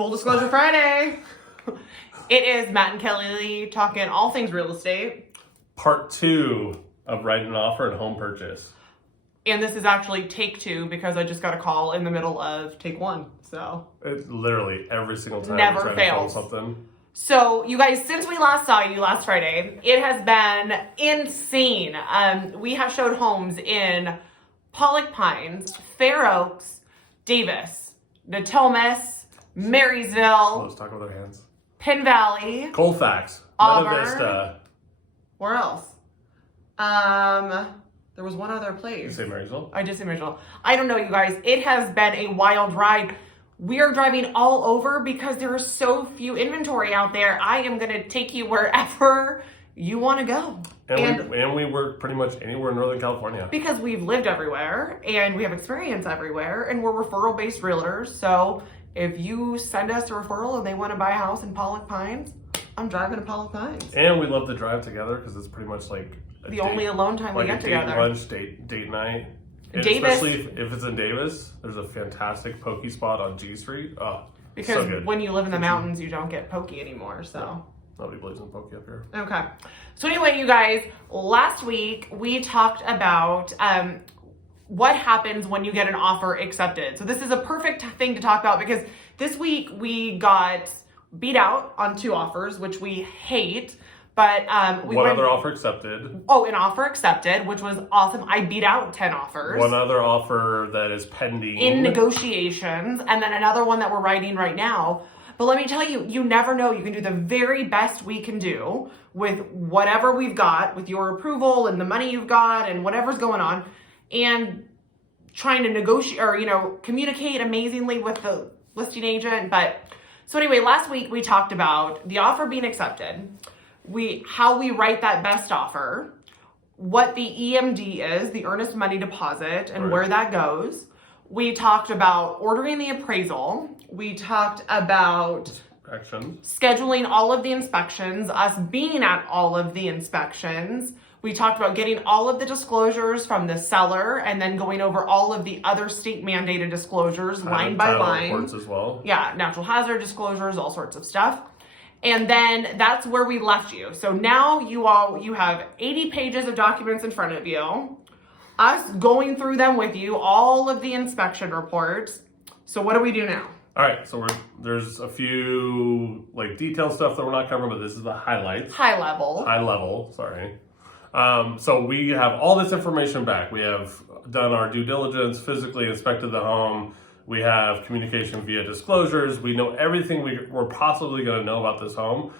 Full Disclosure Friday. It is Matt and Kelly Lee talking all things real estate. Part 2 of writing an offer and home purchase. And this is actually take 2 because I just got a call in the middle of take 1. So It's literally every single time never we're trying fails. to film something. So you guys, since we last saw you last Friday, it has been insane. We have showed homes in Pollock Pines, Fair Oaks, Davis, Natomas, Marysville, Let's talk with our hands. Penn Valley, Colfax, Auburn. Meta Vista. Where else? There was one other place. Did you say Marysville? I did say Marysville. I don't know, you guys. It has been a wild ride. We are driving all over because there is so few inventory out there. I am going to take you wherever you want to go. And we work pretty much anywhere in Northern California. Because we've lived everywhere and we have experience everywhere and we're referral-based realtors. So if you send us a referral and they want to buy a house in Pollock Pines, I'm driving to Pollock Pines. And we love to drive together because it's pretty much like The only alone time we get together. Like a lunch, date night. And Davis. especially if it's in Davis, there's a fantastic pokey spot on G Street. Oh, Because so good. when you live in the mountains, you don't get pokey anymore, so. Nobody believes in pokey up here. Okay. So anyway, you guys, last week we talked about what happens when you get an offer accepted. So this is a perfect thing to talk about because this week we got beat out on 2 offers, which we hate. But Other offer accepted? Oh, an offer accepted, which was awesome. I beat out 10 offers. One other offer that is pending. In negotiations, and then another one that we're writing right now. But let me tell you, you never know. You can do the very best we can do with whatever we've got, with your approval and the money you've got and whatever's going on, and trying to negotiate or, communicate amazingly with the listing agent. But so anyway, last week we talked about the offer being accepted, how we write that best offer, what the EMD is, the earnest money deposit, and where that goes. We talked about ordering the appraisal. We talked about scheduling all of the inspections, us being at all of the inspections. We talked about getting all of the disclosures from the seller and then going over all of the other state mandated disclosures line by line. Reports as well. Yeah, natural hazard disclosures, all sorts of stuff. And then that's where we left you. So now you have 80 pages of documents in front of you, us going through them with you, all of the inspection reports. So what do we do now? All right, so there's a few detailed stuff that we're not covering, but this is the highlights. High level, sorry. So we have all this information back. We have done our due diligence, physically inspected the home. We have communication via disclosures. We know everything we're possibly going to know about this home.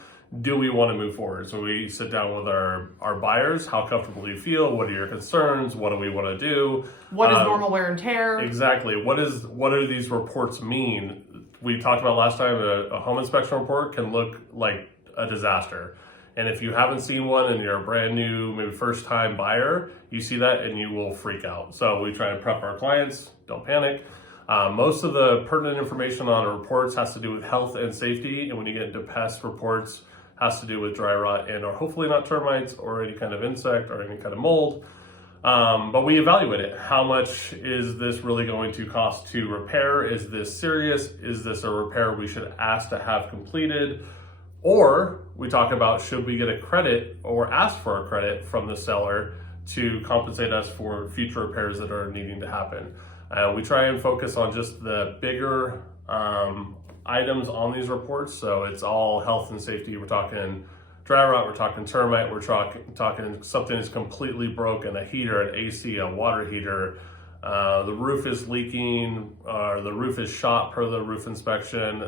Do we want to move forward? So we sit down with our buyers. How comfortable do you feel? What are your concerns? What do we want to do? What is normal wear and tear? Exactly. What do these reports mean? We talked about last time, a home inspection report can look like a disaster. And if you haven't seen one and you're a brand new, maybe first time buyer, you see that and you will freak out. So we try to prep our clients. Don't panic. Most of the pertinent information on the reports has to do with health and safety. And when you get into pest reports, has to do with dry rot and or hopefully not termites or any kind of insect or any kind of mold. But we evaluate it. How much is this really going to cost to repair? Is this serious? Is this a repair we should ask to have completed? Or we talk about, should we get a credit or ask for a credit from the seller to compensate us for future repairs that are needing to happen? We try and focus on just the bigger items on these reports. So it's all health and safety. We're talking dry rot, we're talking termite, we're talking something that's completely broken, a heater, an AC, a water heater, the roof is leaking, or the roof is shot per the roof inspection,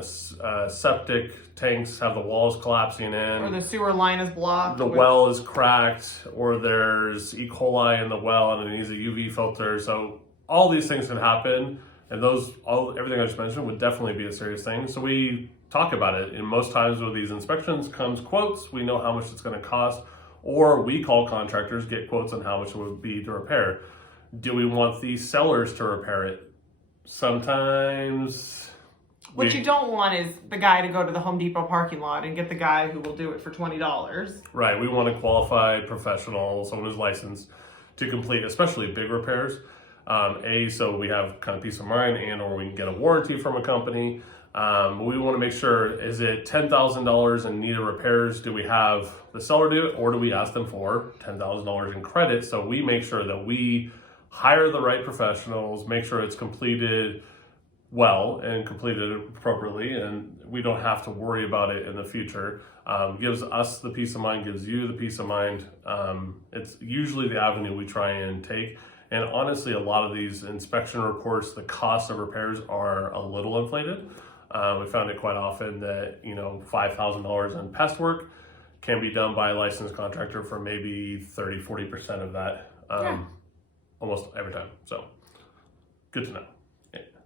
septic tanks have the walls collapsing in. Or the sewer line is blocked. The well is cracked, or there's E. coli in the well and it needs a UV filter. So all these things can happen, and everything I just mentioned would definitely be a serious thing. So we talk about it. And most times with these inspections comes quotes. We know how much it's going to cost, or we call contractors, get quotes on how much it would be to repair. Do we want the sellers to repair it? Sometimes. What you don't want is the guy to go to the Home Depot parking lot and get the guy who will do it for $20. Right. We want a qualified professional, someone who's licensed to complete, especially big repairs. So we have kind of peace of mind, and or we can get a warranty from a company. We want to make sure, is it $10,000 and need repairs? Do we have the seller do it, or do we ask them for $10,000 in credit? So we make sure that we hire the right professionals, make sure it's completed well and completed appropriately, and we don't have to worry about it in the future. Gives us the peace of mind, gives you the peace of mind. It's usually the avenue we try and take. And honestly, a lot of these inspection reports, the cost of repairs are a little inflated. We found it quite often that, $5,000 in pest work can be done by a licensed contractor for maybe 30-40% of that, almost every time. So good to know.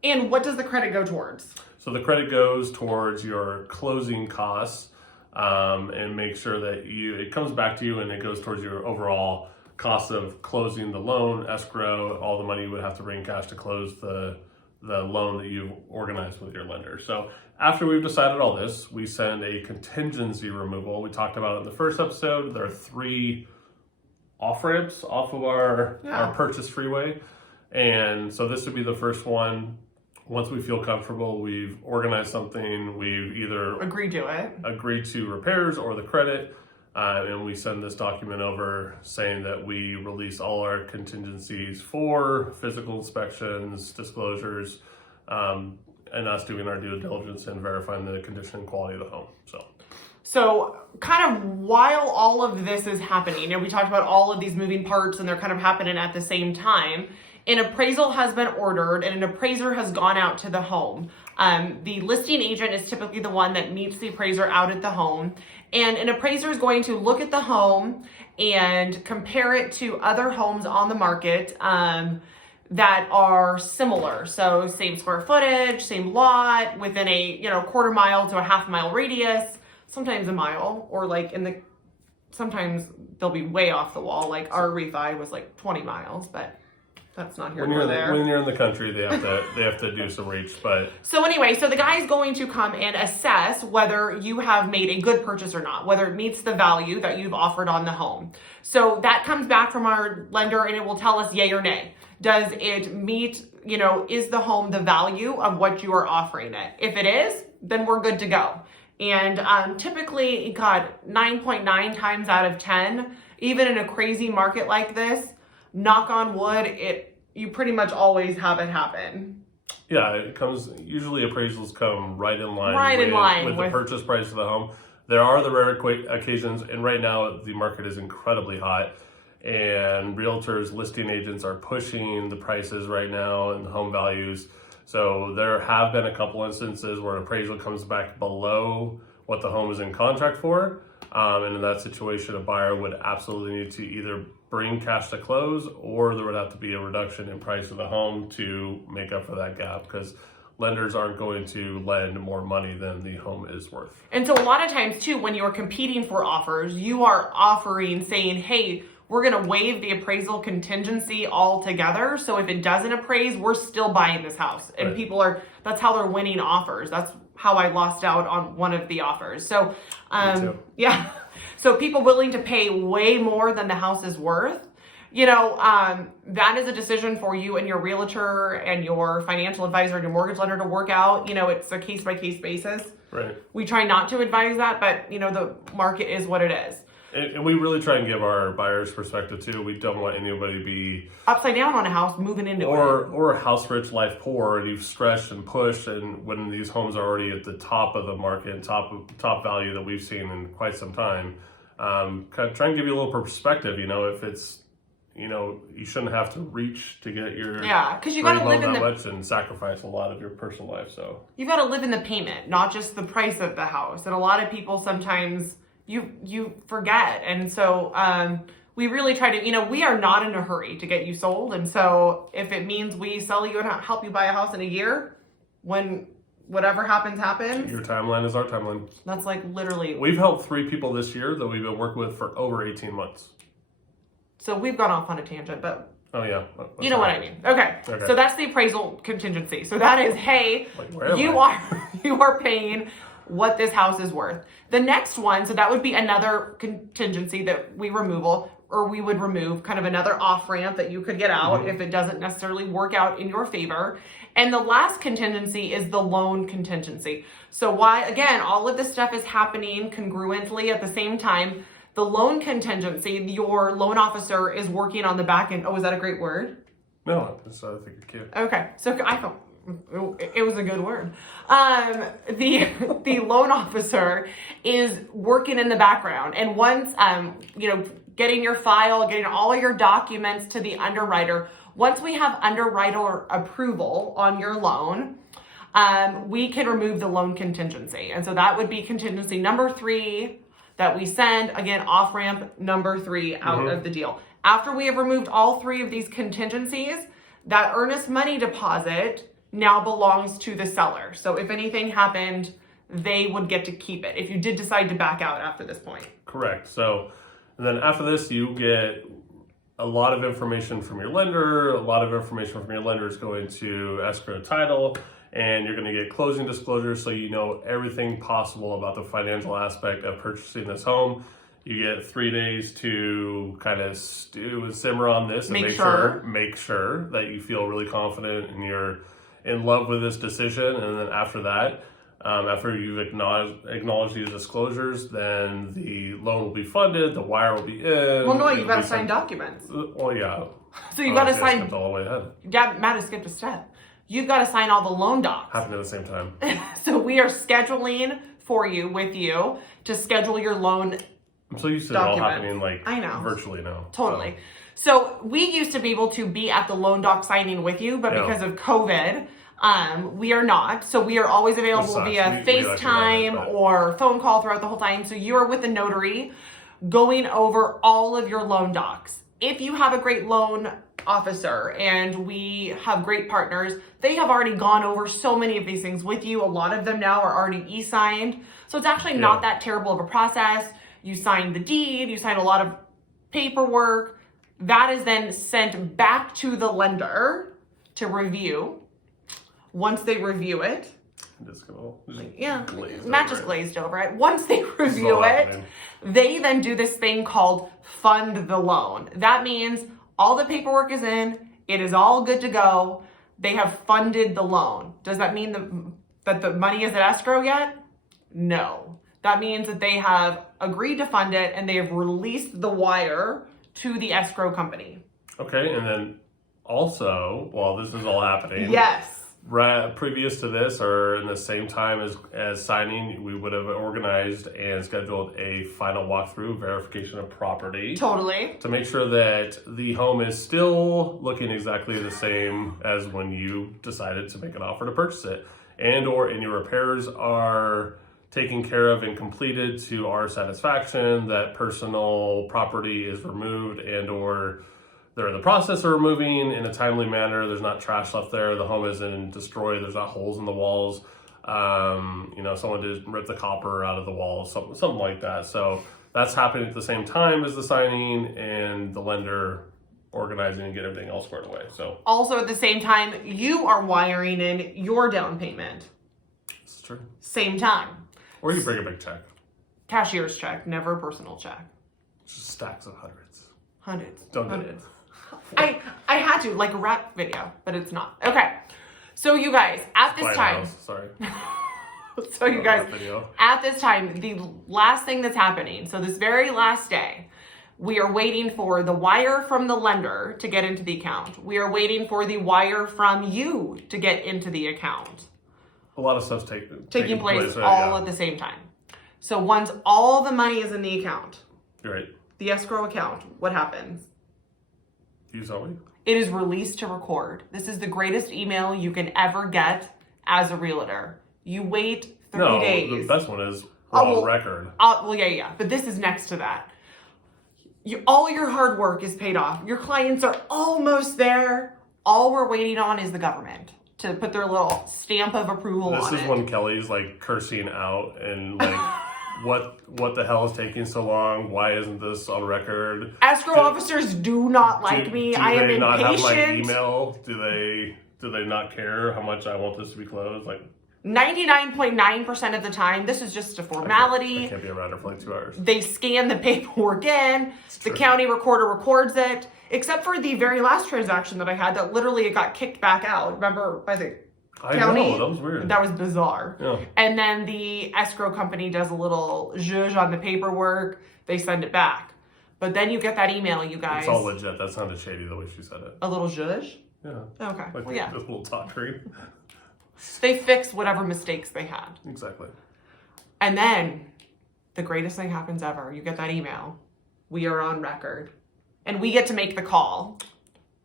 And what does the credit go towards? So the credit goes towards your closing costs, and make sure that it comes back to you, and it goes towards your overall cost of closing the loan, escrow, all the money you would have to bring cash to close the loan that you've organized with your lender. So after we've decided all this, we send a contingency removal. We talked about it in the first episode. There are 3 off-ramps off of our purchase freeway. And so this would be the first one. Once we feel comfortable, we've organized something, we've either agreed to repairs or the credit, and we send this document over saying that we release all our contingencies for physical inspections, disclosures, and us doing our due diligence and verifying the condition and quality of the home. So kind of while all of this is happening, we talked about all of these moving parts and they're kind of happening at the same time, an appraisal has been ordered and an appraiser has gone out to the home. The listing agent is typically the one that meets the appraiser out at the home. And an appraiser is going to look at the home and compare it to other homes on the market that are similar. So same square footage, same lot, within a quarter mile to a half mile radius, sometimes a mile, or sometimes they'll be way off the wall. Like our refi was 20 miles, but that's not here nor there. When you're in the country, they have to do some reach. But so anyway, so the guy is going to come and assess whether you have made a good purchase or not, whether it meets the value that you've offered on the home. So that comes back from our lender, and it will tell us yay or nay. Does it meet? Is the home the value of what you are offering it? If it is, then we're good to go. And typically, 9.9 times out of 10, even in a crazy market like this, knock on wood, you pretty much always have it happen. Yeah, usually appraisals come right in line with the purchase price of the home. There are the rare occasions, and right now the market is incredibly hot, and realtors, listing agents are pushing the prices right now and the home values. So there have been a couple instances where an appraisal comes back below what the home is in contract for. And in that situation, a buyer would absolutely need to either bring cash to close, or there would have to be a reduction in price of the home to make up for that gap, because lenders aren't going to lend more money than the home is worth. And so a lot of times too, when you're competing for offers, you are offering saying, hey, we're going to waive the appraisal contingency altogether. So if it doesn't appraise, we're still buying this house. And right. That's how they're winning offers. That's how I lost out on one of the offers. So, yeah. So people willing to pay way more than the house is worth, that is a decision for you and your realtor and your financial advisor and your mortgage lender to work out. It's a case by case basis. Right. We try not to advise that, but the market is what it is. And we really try and give our buyers perspective too. We don't want anybody to be upside down on a house moving into or house rich, life poor, and you've stretched and pushed. And when these homes are already at the top of the market, top value that we've seen in quite some time, kind of try and give you a little perspective. If it's you shouldn't have to reach to get your because you got to live in that much and sacrifice a lot of your personal life. So you got to live in the payment, not just the price of the house. And a lot of people sometimes. You forget. And so we really try to, we are not in a hurry to get you sold. And so if it means we sell you and help you buy a house in a year, when whatever happens. Your timeline is our timeline. That's literally. We've helped 3 people this year that we've been working with for over 18 months. So we've gone off on a tangent, but. Oh yeah. You know what I mean. Okay. So that's the appraisal contingency. So that is, hey, you are paying what this house is worth. The next one, so that would be another contingency that we remove. or we would remove kind of another off ramp that you could get out if it doesn't necessarily work out in your favor. And the last contingency is the loan contingency. So why, again, all of this stuff is happening congruently at the same time. The loan contingency, your loan officer is working on the back end. Oh, is that a great word? No, I think it's cute. Okay, so I thought it was a good word. The loan officer is working in the background, and once getting your file, getting all of your documents to the underwriter. Once we have underwriter approval on your loan, we can remove the loan contingency, and so that would be contingency number 3 that we send, again, off ramp number 3 out of the deal. After we have removed all 3 of these contingencies, that earnest money deposit now belongs to the seller. So if anything happened, they would get to keep it if you did decide to back out after this point. Correct. So, and then after this, you get a lot of information from your lender. A lot of information from your lender is going to escrow title, and you're going to get closing disclosures so you know everything possible about the financial aspect of purchasing this home. You get 3 days to kind of stew and simmer on this and make sure that you feel really confident and you're in love with this decision. And then after that, after you've acknowledged these disclosures, then the loan will be funded, the wire will be in. Well, no, you've got to sign documents. Well, yeah. So you've got to sign. Skipped all the way ahead. Yeah, Matt has skipped a step. You've got to sign all the loan docs. Happened at the same time. So we are scheduling for you, with you, to schedule your loan. I'm so used to it all happening I know. virtually now. Totally. So we used to be able to be at the loan doc signing with you, but because of COVID, we are not. So we are always available via FaceTime or phone call throughout the whole time. So you are with the notary going over all of your loan docs. If you have a great loan officer and we have great partners, they have already gone over so many of these things with you. A lot of them now are already e-signed. So it's actually not that terrible of a process. You sign the deed, you sign a lot of paperwork. That is then sent back to the lender to review. Once they review it, Matt just glazed over it. Once they review it, they then do this thing called fund the loan. That means all the paperwork is in, it is all good to go. They have funded the loan. Does that mean that the money is at escrow yet? No. That means that they have agreed to fund it and they have released the wire to the escrow company. Okay, and then also, while this is all happening, previous to this or in the same time as signing, we would have organized and scheduled a final walkthrough verification of property. Totally. To make sure that the home is still looking exactly the same as when you decided to make an offer to purchase it, and or any repairs are taken care of and completed to our satisfaction, that personal property is removed and or they're in the process of removing in a timely manner. There's not trash left there. The home isn't destroyed. There's not holes in the walls. Someone did rip the copper out of the walls, something like that. So that's happening at the same time as the signing and the lender organizing and get everything else squared away. So also at the same time, you are wiring in your down payment. It's true. Same time. Or you bring a big check. Cashier's check, never a personal check. Just stacks of hundreds. Don't do it. I had to, like a rap video, but it's not. Okay. So you guys, at this time. Sorry. So you guys, at this time, the last thing that's happening, so this very last day, we are waiting for the wire from the lender to get into the account. We are waiting for the wire from you to get into the account. A lot of stuff's taking place all at the same time. So once all the money is in the account, right, the escrow account, what happens? You tell me. It is released to record. This is the greatest email you can ever get as a realtor. You wait 30 days. The best one is raw record. But this is next to that. All your hard work is paid off. Your clients are almost there. All we're waiting on is the government to put their little stamp of approval on it. This is when Kelly's like cursing out and like, what the hell is taking so long? Why isn't this on record? Escrow officers do not like me. I am impatient. Do they not have my email? Do they not care how much I want this to be closed? Like, 99.9% of the time, this is just a formality. I can't be around her for like 2 hours. They scan the paperwork in. The true. county recorder records it. Except for the very last transaction that I had that literally it got kicked back out. Remember, by the county? Know, that was weird. That was bizarre. Yeah. And then the escrow company does a little zhuzh on the paperwork. They send it back. But then you get that email, you guys. It's all legit. That sounded shady the way she said it. A little zhuzh? Yeah. Okay. Like Well, yeah. this little talkery. They fix whatever mistakes they had. Exactly. And then the greatest thing happens ever. You get that email. We are on record. And we get to make the call.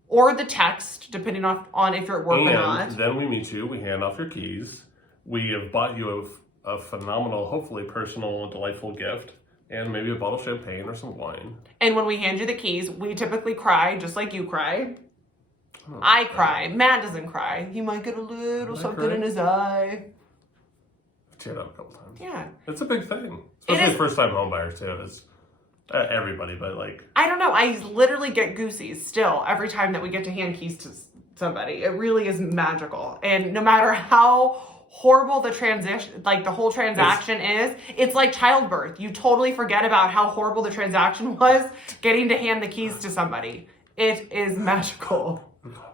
Or the text, depending on if you're at work or not. And then we meet you. We hand off your keys. We have bought you a phenomenal, hopefully personal, delightful gift. And maybe a bottle of champagne or some wine. And when we hand you the keys, we typically cry, just like you cry. I cry. Matt doesn't cry. He might get a little something in his eye. I've teared up a couple times. Yeah. It's a big thing. Especially first-time homebuyers, too. It's everybody, but like... I don't know. I literally get goosies still every time that we get to hand keys to somebody. It really is magical. And no matter how horrible the transition, like the whole transaction is, it's like childbirth. You totally forget about how horrible the transaction was getting to hand the keys to somebody. It is magical.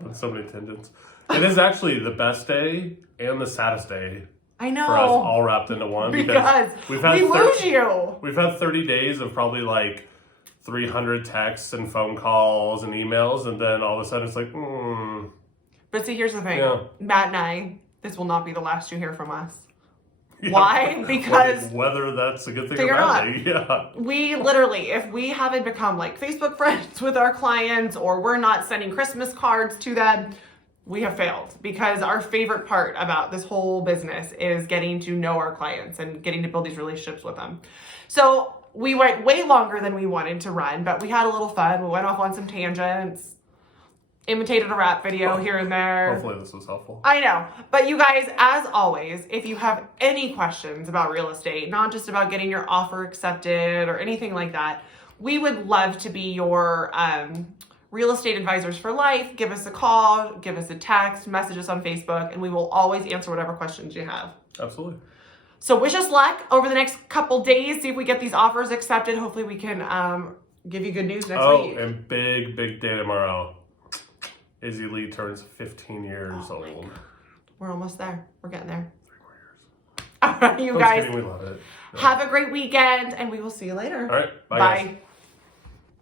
On so many tangents. It is actually the best day and the saddest day. I know. For us all wrapped into one. Because we lose you. We've had 30 days of probably like 300 texts and phone calls and emails, and then all of a sudden it's like, But see, here's the thing. Yeah. Matt and I, this will not be the last you hear from us. Yeah. Why? Because whether that's a good thing or not. bad thing, yeah. We literally, if we haven't become like Facebook friends with our clients or we're not sending Christmas cards to them, we have failed. Because our favorite part about this whole business is getting to know our clients and getting to build these relationships with them. So we went way longer than we wanted to run, but we had a little fun. We went off on some tangents. Imitated a rap video here and there. Hopefully this was helpful. I know. But you guys, as always, if you have any questions about real estate, not just about getting your offer accepted or anything like that, we would love to be your real estate advisors for life. Give us a call, give us a text, message us on Facebook, and we will always answer whatever questions you have. Absolutely. So wish us luck over the next couple days. See if we get these offers accepted. Hopefully we can give you good news next week. Oh, and big day tomorrow. Izzy Lee turns 15 years old. We're almost there. We're getting there. 3 more years. All right, you guys. Kidding, we love it. Have a great weekend, and we will see you later. All right. Bye. Bye. Guys.